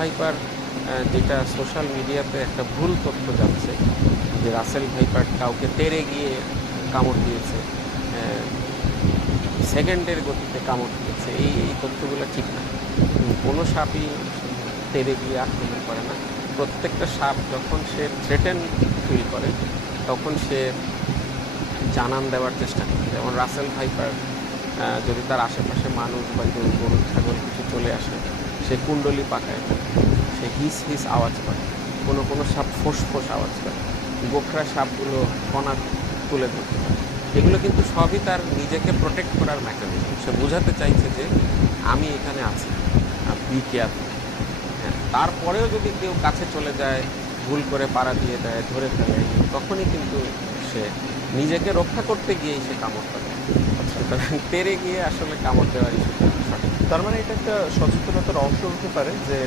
Viper যেটা social মিডিয়াতে একটা ভুল তথ্য যাচ্ছে যে রাসেল ভাইপার কাউকে তেড়ে গিয়ে কামড় দিয়েছে, সেকেন্ডের গতিতে কামড় দিয়েছে, এই তথ্যগুলো ঠিক না। কোনো সাপই তেড়ে গিয়ে আক্রমণ করে না। প্রত্যেকটা সাপ যখন সে থ্রেটেন ফিল করে তখন সে জানান দেওয়ার চেষ্টা করে। যেমন রাসেল ভাইপার যদি তার আশেপাশে মানুষ বা কেউ গরু ছাগল কিছু চলে আসে, সে কুণ্ডলি পাকায়, সে হিস হিস আওয়াজ করে, কোনো কোনো সাপ ফোঁস ফোঁস আওয়াজ করে, গোখরা সাপগুলো কণা তুলে ধরতে পারে। এগুলো কিন্তু সবই তার নিজেকে প্রোটেক্ট করার মেকানিজম। সে বোঝাতে চাইছে যে আমি এখানে আছি, বি কেয়ারফুল। হ্যাঁ, তারপরেও যদি কেউ কাছে চলে যায়, ভুল করে পাড়া দিয়ে দেয়, ধরে ফেলে, তখনই কিন্তু সে নিজেকে রক্ষা করতে গিয়েই সে কামড়টা দেয়। আচ্ছা। সুতরাং তেড়ে গিয়ে আসলে কামড় দেওয়া ইস্যুটা সঠিক। তার মানে এটা একটা সচেতনতার অংশ হতে পারে যে